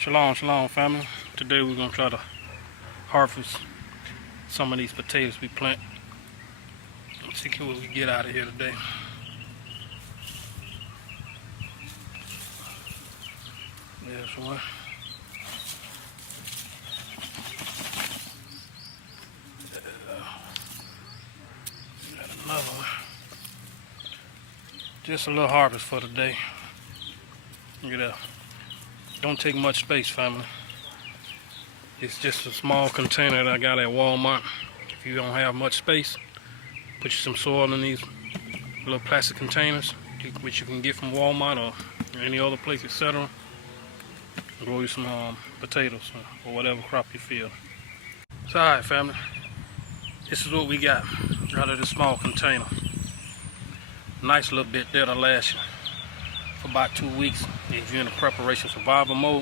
Shalom, shalom family. Today we're going to try to harvest some of these potatoes we plant. Let's see what we get out of here today. There's one. Got another one. Just a little harvest for today. Look at that. Don't take much space, family. It's just a small container that I got at Walmart. If you don't have much space, put you some soil in these little plastic containers, which you can get from Walmart or any other place, etc. Grow you some potatoes or whatever crop you feel. So alright family, this is what we got out of this small container. Nice little bit that'll last you for about 2 weeks if you're in a preparation survival mode.